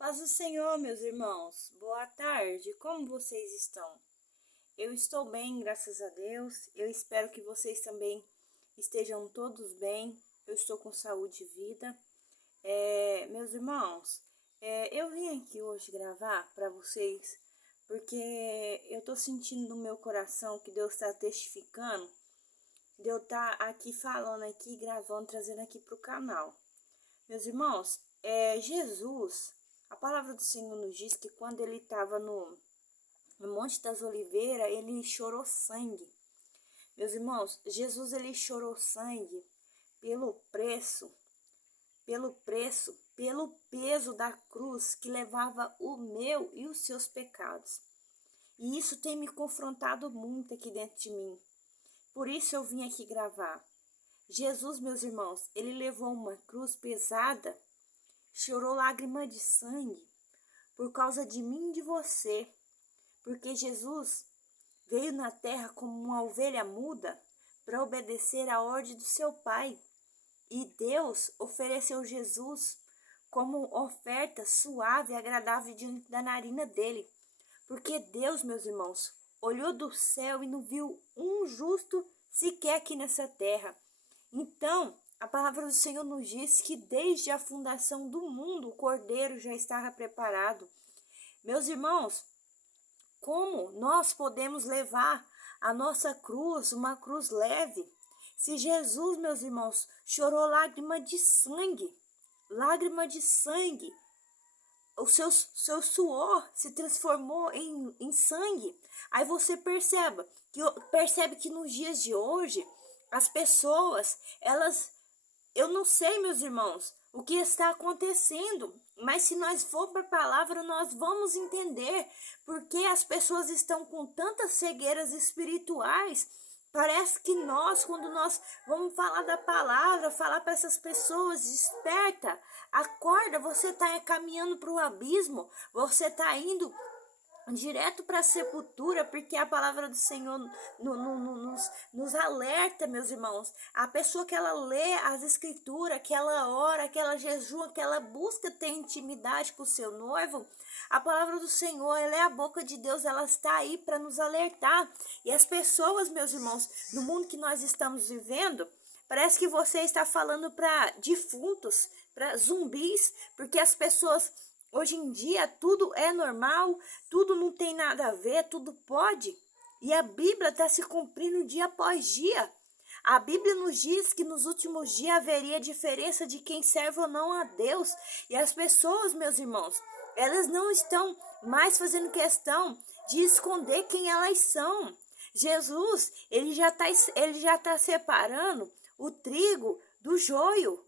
Paz do Senhor, meus irmãos. Boa tarde. Como vocês estão? Eu estou bem, graças a Deus. Eu espero que vocês também estejam todos bem. Eu estou com saúde e vida. Meus irmãos, eu vim aqui hoje gravar para vocês porque eu estou sentindo no meu coração que Deus está testificando de eu estar aqui falando, aqui gravando, trazendo aqui para o canal. Meus irmãos, Jesus, a palavra do Senhor nos diz que quando ele estava no Monte das Oliveiras, ele chorou sangue. Meus irmãos, Jesus ele chorou sangue pelo pelo peso da cruz que levava o meu e os seus pecados. E isso tem me confrontado muito aqui dentro de mim. Por isso eu vim aqui gravar. Jesus, meus irmãos, ele levou uma cruz pesada, chorou lágrima de sangue por causa de mim e de você, porque Jesus veio na terra como uma ovelha muda para obedecer à ordem do seu Pai. E Deus ofereceu Jesus como oferta suave e agradável diante da narina dele. Porque Deus, meus irmãos, olhou do céu e não viu um justo sequer aqui nessa terra. Então, a palavra do Senhor nos diz que desde a fundação do mundo o Cordeiro já estava preparado. Meus irmãos, como nós podemos levar a nossa cruz, uma cruz leve, se Jesus, meus irmãos, chorou lágrima de sangue, o seu suor se transformou em sangue. Aí você percebe que nos dias de hoje, as pessoas, eu não sei, meus irmãos, o que está acontecendo, mas se nós for para a palavra, nós vamos entender porque as pessoas estão com tantas cegueiras espirituais. Parece que quando nós vamos falar da palavra, falar para essas pessoas, desperta, acorda, você está caminhando para o abismo, você está indo direto para a sepultura, porque a palavra do Senhor nos alerta, meus irmãos. A pessoa que ela lê as escrituras, que ela ora, que ela jejua, que ela busca ter intimidade com o seu noivo, a palavra do Senhor, ela é a boca de Deus, ela está aí para nos alertar. E as pessoas, meus irmãos, no mundo que nós estamos vivendo, parece que você está falando para defuntos, para zumbis, porque as pessoas hoje em dia tudo é normal, tudo não tem nada a ver, tudo pode. E a Bíblia está se cumprindo dia após dia. A Bíblia nos diz que nos últimos dias haveria diferença de quem serve ou não a Deus. E as pessoas, meus irmãos, elas não estão mais fazendo questão de esconder quem elas são. Jesus, ele já tá separando o trigo do joio,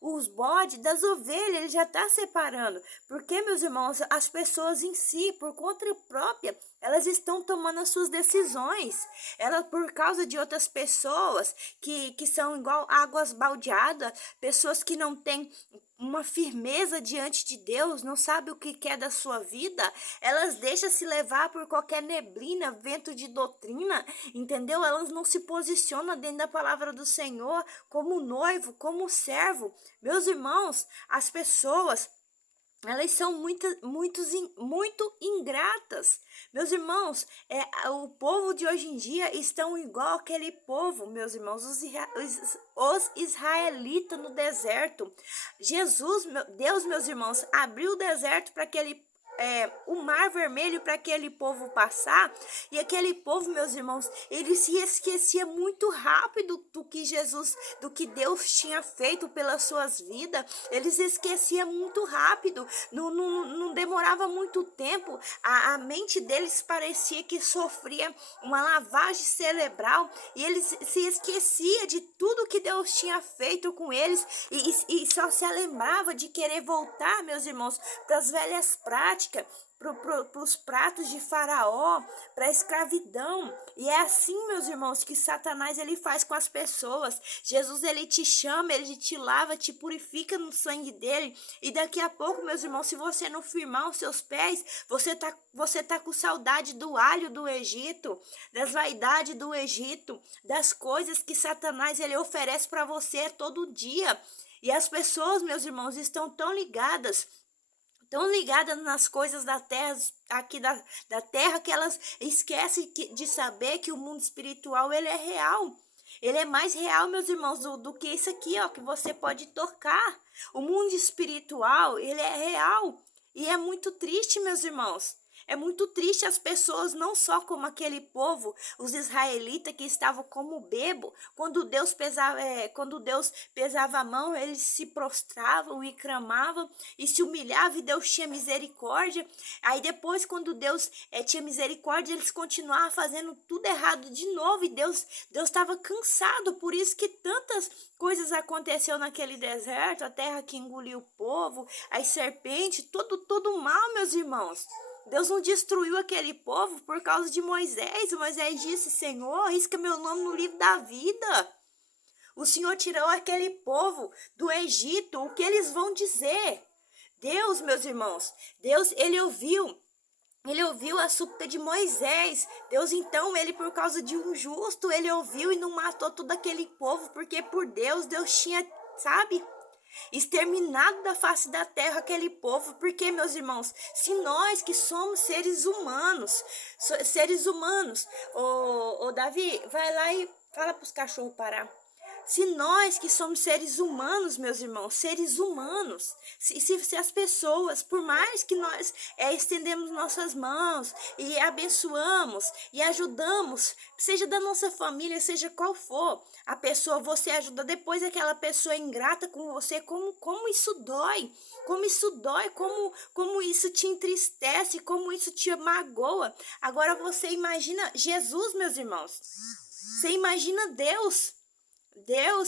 os bodes das ovelhas, ele já está separando. Porque, meus irmãos, as pessoas em si, por conta própria, elas estão tomando as suas decisões. Elas, por causa de outras pessoas que são igual águas baldeadas, pessoas que não têm uma firmeza diante de Deus, não sabe o que quer da sua vida, elas deixam se levar por qualquer neblina, vento de doutrina, entendeu? Elas não se posicionam dentro da palavra do Senhor como noivo, como servo. Meus irmãos, as pessoas, elas são muito ingratas. Meus irmãos, o povo de hoje em dia estão igual aquele povo, meus irmãos, os israelitas no deserto. Deus, meus irmãos, abriu o deserto para o mar vermelho para aquele povo passar, e aquele povo, meus irmãos, ele se esquecia muito rápido do que Deus tinha feito pelas suas vidas. Eles esqueciam muito rápido, não demorava muito tempo, a mente deles parecia que sofria uma lavagem cerebral, e eles se esquecia de tudo que Deus tinha feito com eles, e só se lembrava de querer voltar, meus irmãos, para as velhas práticas, para os pratos de Faraó, para a escravidão. E é assim, meus irmãos, que Satanás ele faz com as pessoas. Jesus ele te chama, ele te lava, te purifica no sangue dele, e daqui a pouco, meus irmãos, se você não firmar os seus pés, você tá com saudade do alho do Egito, das vaidades do Egito, das coisas que Satanás ele oferece para você todo dia. E as pessoas, meus irmãos, estão tão ligadas tão ligadas nas coisas da terra, aqui da terra, que elas esquecem de saber que o mundo espiritual, ele é real. Ele é mais real, meus irmãos, do que isso aqui, ó, que você pode tocar. O mundo espiritual, ele é real. E é muito triste, meus irmãos. É muito triste as pessoas, não só como aquele povo, os israelitas que estavam como bebo, quando Deus pesava a mão, eles se prostravam e clamavam e se humilhavam, e Deus tinha misericórdia. Aí depois, quando Deus tinha misericórdia, eles continuavam fazendo tudo errado de novo, e Deus estava cansado. Por isso que tantas coisas aconteceu naquele deserto, a terra que engoliu o povo, as serpentes, todo mal, meus irmãos. Deus não destruiu aquele povo por causa de Moisés. Moisés disse: Senhor, risca meu nome no livro da vida. O Senhor tirou aquele povo do Egito. O que eles vão dizer? Deus, meus irmãos, Deus, ele ouviu a súplica de Moisés. Deus, então, ele, por causa de um justo, ele ouviu e não matou todo aquele povo, porque por Deus tinha, sabe, exterminado da face da terra aquele povo. Porque, meus irmãos, se nós que somos seres humanos, ô Davi, vai lá e fala pros cachorros parar. Se nós que somos seres humanos, meus irmãos, seres humanos, se as pessoas, por mais que nós estendemos nossas mãos e abençoamos e ajudamos, seja da nossa família, seja qual for, a pessoa, você ajuda, depois aquela pessoa é ingrata com você, como isso dói, como isso te entristece, como isso te magoa. Agora você imagina Jesus, meus irmãos, você imagina Deus,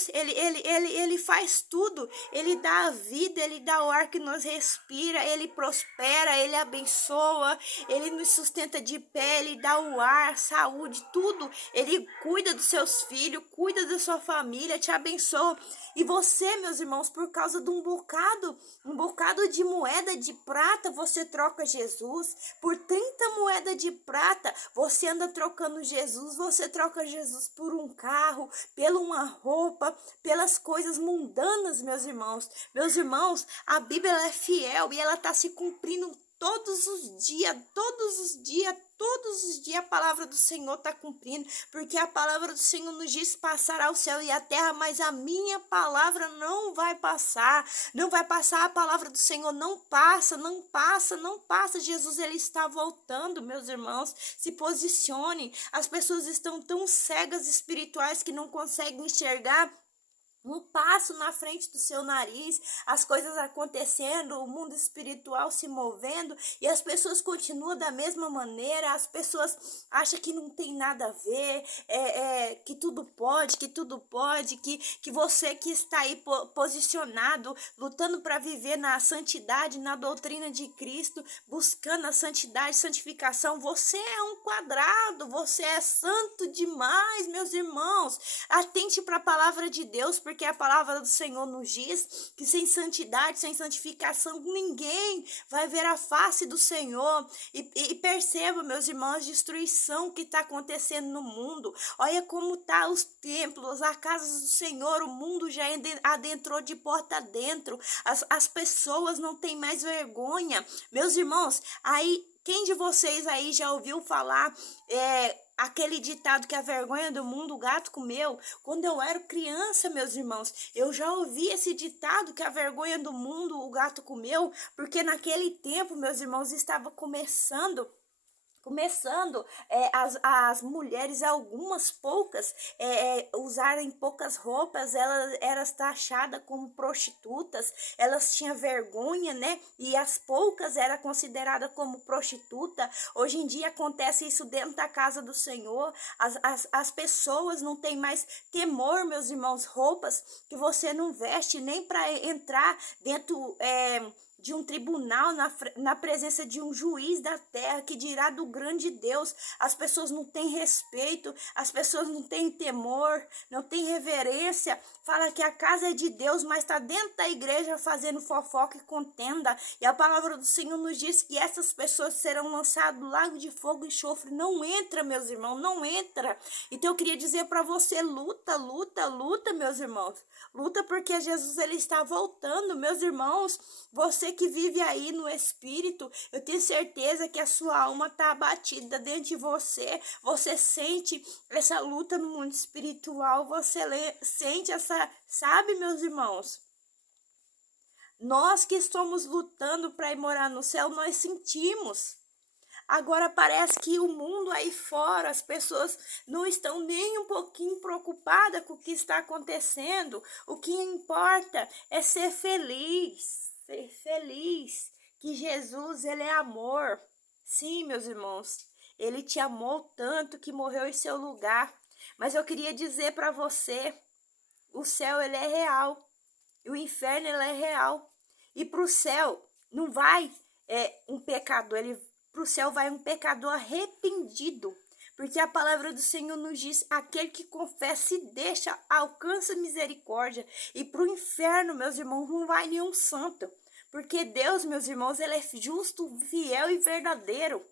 ele faz tudo. Ele dá a vida, ele dá o ar que nós respira, ele prospera, ele abençoa, ele nos sustenta de pé, ele dá o ar, saúde, tudo. Ele cuida dos seus filhos, cuida da sua família, te abençoa. E você, meus irmãos, por causa de um bocado de moeda de prata, você troca Jesus. Por 30 moedas de prata, você anda trocando Jesus. Você troca Jesus por um carro, por uma roupa, pelas coisas mundanas, meus irmãos. Meus irmãos, a Bíblia é fiel e ela está se cumprindo todos os dias a palavra do Senhor está cumprindo, porque a palavra do Senhor nos diz: passará o céu e a terra, mas a minha palavra não vai passar, a palavra do Senhor não passa. Jesus, ele está voltando, meus irmãos, se posicione. As pessoas estão tão cegas espirituais que não conseguem enxergar um passo na frente do seu nariz, as coisas acontecendo, o mundo espiritual se movendo, e as pessoas continuam da mesma maneira. As pessoas acham que não tem nada a ver, que tudo pode, que você que está aí posicionado, lutando para viver na santidade, na doutrina de Cristo, buscando a santidade, santificação, você é um quadrado, você é santo demais, meus irmãos. Atente para a palavra de Deus, porque a palavra do Senhor nos diz que sem santidade, sem santificação, ninguém vai ver a face do Senhor. E perceba, meus irmãos, a destruição que está acontecendo no mundo. Olha como tá os templos, as casas do Senhor, o mundo já adentrou de porta dentro. As pessoas não têm mais vergonha. Meus irmãos, aí, quem de vocês aí já ouviu falar aquele ditado que a vergonha do mundo o gato comeu? Quando eu era criança, meus irmãos, eu já ouvi esse ditado que a vergonha do mundo o gato comeu, porque naquele tempo, meus irmãos, estava começando as mulheres, algumas poucas, usarem poucas roupas, elas eram taxadas como prostitutas, elas tinham vergonha, né? E as poucas eram consideradas como prostituta. Hoje em dia acontece isso dentro da casa do Senhor. As pessoas não têm mais temor, meus irmãos, roupas que você não veste nem para entrar dentro de um tribunal, na presença de um juiz da terra, que dirá do grande Deus. As pessoas não têm respeito, as pessoas não têm temor, não têm reverência. Fala que a casa é de Deus, mas está dentro da igreja fazendo fofoca e contenda. E a palavra do Senhor nos diz que essas pessoas serão lançadas no lago de fogo e enxofre. Não entra, meus irmãos, não entra. Então eu queria dizer para você: luta, meus irmãos. Luta, porque Jesus, ele está voltando, meus irmãos. Você que vive aí no espírito, eu tenho certeza que a sua alma está abatida dentro de você. Você sente essa luta no mundo espiritual, você sente essa, sabe, meus irmãos? Nós que estamos lutando para ir morar no céu, nós sentimos. Agora parece que o mundo aí fora, as pessoas não estão nem um pouquinho preocupadas com o que está acontecendo. O que importa é ser feliz, que Jesus, ele é amor. Sim, meus irmãos, ele te amou tanto que morreu em seu lugar. Mas eu queria dizer para você, o céu, ele é real. E o inferno, ele é real. E para o céu não vai um pecador, para o céu vai um pecador arrependido. Porque a palavra do Senhor nos diz, aquele que confessa e deixa, alcança misericórdia. E para o inferno, meus irmãos, não vai nenhum santo. Porque Deus, meus irmãos, ele é justo, fiel e verdadeiro.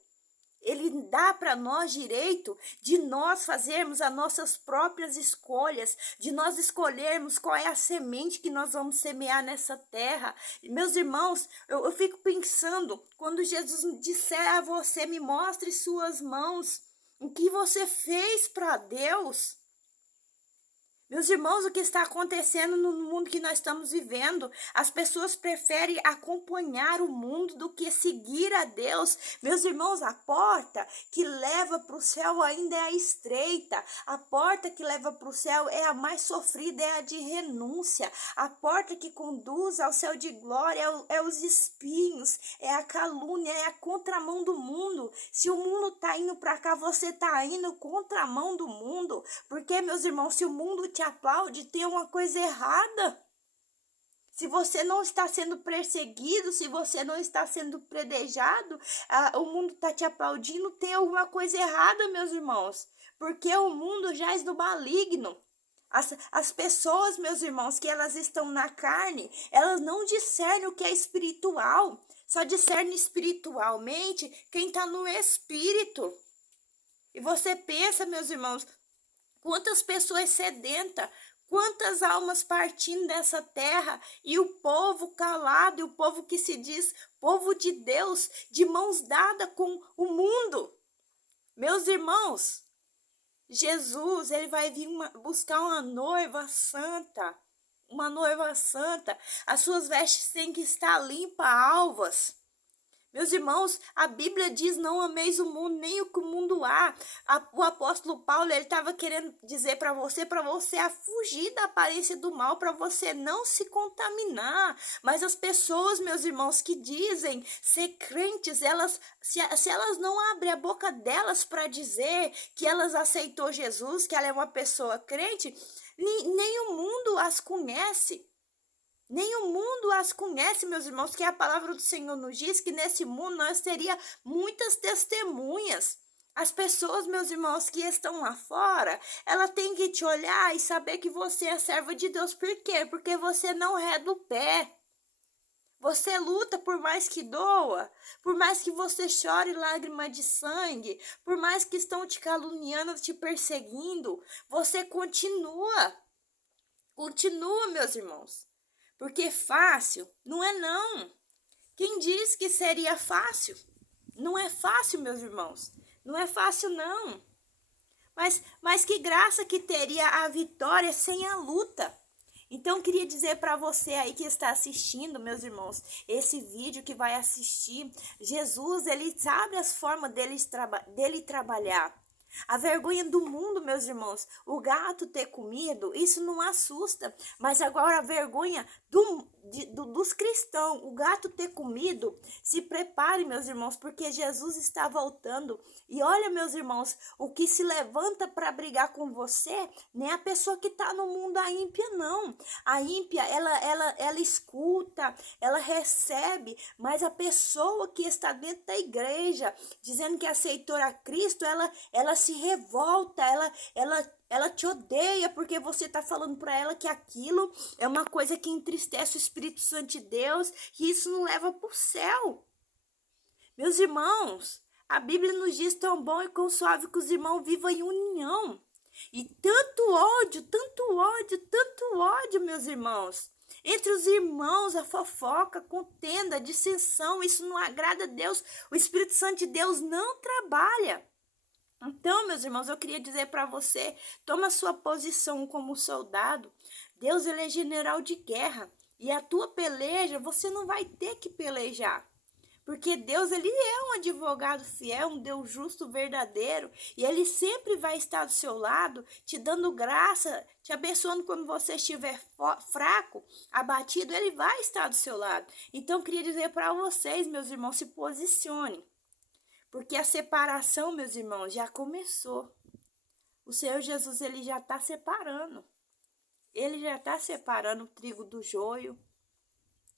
Ele dá para nós direito de nós fazermos as nossas próprias escolhas, de nós escolhermos qual é a semente que nós vamos semear nessa terra. E, meus irmãos, eu fico pensando, quando Jesus disser a você, me mostre suas mãos, o que você fez para Deus? Meus irmãos, o que está acontecendo no mundo que nós estamos vivendo? As pessoas preferem acompanhar o mundo do que seguir a Deus. Meus irmãos, a porta que leva para o céu ainda é estreita. A porta que leva para o céu é a mais sofrida, é a de renúncia. A porta que conduz ao céu de glória é os espinhos, é a calúnia, é a contramão do mundo. Se o mundo está indo para cá, você está indo contramão do mundo. Porque, meus irmãos, se o mundo te aplaude, tem uma coisa errada. Se você não está sendo perseguido, se você não está sendo predejado, o mundo está te aplaudindo, tem alguma coisa errada, meus irmãos. Porque o mundo jaz do maligno. As pessoas, meus irmãos, que elas estão na carne, elas não discernem o que é espiritual. Só discerne espiritualmente quem está no espírito. E você pensa, meus irmãos, quantas pessoas sedentas, quantas almas partindo dessa terra, e o povo calado, e o povo que se diz povo de Deus, de mãos dadas com o mundo. Meus irmãos, Jesus, ele vai vir buscar uma noiva santa, as suas vestes têm que estar limpas, alvas. Meus irmãos, a Bíblia diz, não ameis o mundo, nem o que o mundo há. O apóstolo Paulo, ele estava querendo dizer para você fugir da aparência do mal, para você não se contaminar. Mas as pessoas, meus irmãos, que dizem ser crentes, se elas não abrem a boca delas para dizer que elas aceitou Jesus, que ela é uma pessoa crente, nem o mundo as conhece. Nem o mundo as conhece, meus irmãos, que a palavra do Senhor nos diz que nesse mundo nós teria muitas testemunhas. As pessoas, meus irmãos, que estão lá fora, ela tem que te olhar e saber que você é serva de Deus. Por quê? Porque você não reda o pé. Você luta por mais que doa, por mais que você chore lágrima de sangue, por mais que estão te caluniando, te perseguindo, você continua. Continua, meus irmãos. Porque fácil não é não. Quem diz que seria fácil? Não é fácil, meus irmãos. Não é fácil não. Mas que graça que teria a vitória sem a luta. Então, queria dizer para você aí que está assistindo, meus irmãos, esse vídeo que vai assistir, Jesus, ele sabe as formas dele trabalhar. A vergonha do mundo, meus irmãos, o gato ter comido, isso não assusta. Mas agora a vergonha dos cristãos, o gato ter comido, se prepare, meus irmãos, porque Jesus está voltando. E olha, meus irmãos, o que se levanta para brigar com você, nem a pessoa que está no mundo, a ímpia, não. A ímpia, ela escuta, ela recebe, mas a pessoa que está dentro da igreja, dizendo que aceitou a Cristo, ela se revolta, ela te odeia porque você está falando para ela que aquilo é uma coisa que entristece o Espírito Santo de Deus, e isso não leva para o céu. Meus irmãos, a Bíblia nos diz tão bom e quão suave que os irmãos vivam em união. E tanto ódio, meus irmãos. Entre os irmãos, a fofoca, contenda, dissensão, isso não agrada a Deus. O Espírito Santo de Deus não trabalha. Então, meus irmãos, eu queria dizer para você, toma sua posição como soldado. Deus, ele é general de guerra. E a tua peleja, você não vai ter que pelejar. Porque Deus, ele é um advogado fiel, um Deus justo, verdadeiro. E ele sempre vai estar do seu lado, te dando graça, te abençoando quando você estiver fraco, abatido. Ele vai estar do seu lado. Então, eu queria dizer para vocês, meus irmãos, se posicionem. Porque a separação, meus irmãos, já começou. O Senhor Jesus, ele já está separando. Ele já está separando o trigo do joio.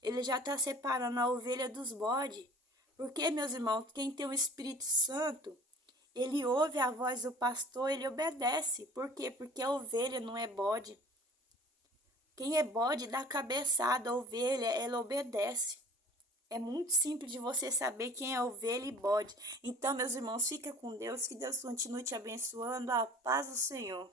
Ele já está separando a ovelha dos bodes. Porque, meus irmãos, quem tem o Espírito Santo, ele ouve a voz do pastor, ele obedece. Por quê? Porque a ovelha não é bode. Quem é bode dá cabeçada, a ovelha, ela obedece. É muito simples de você saber quem é ovelha e bode. Então, meus irmãos, fica com Deus, que Deus continue te abençoando. A paz do Senhor.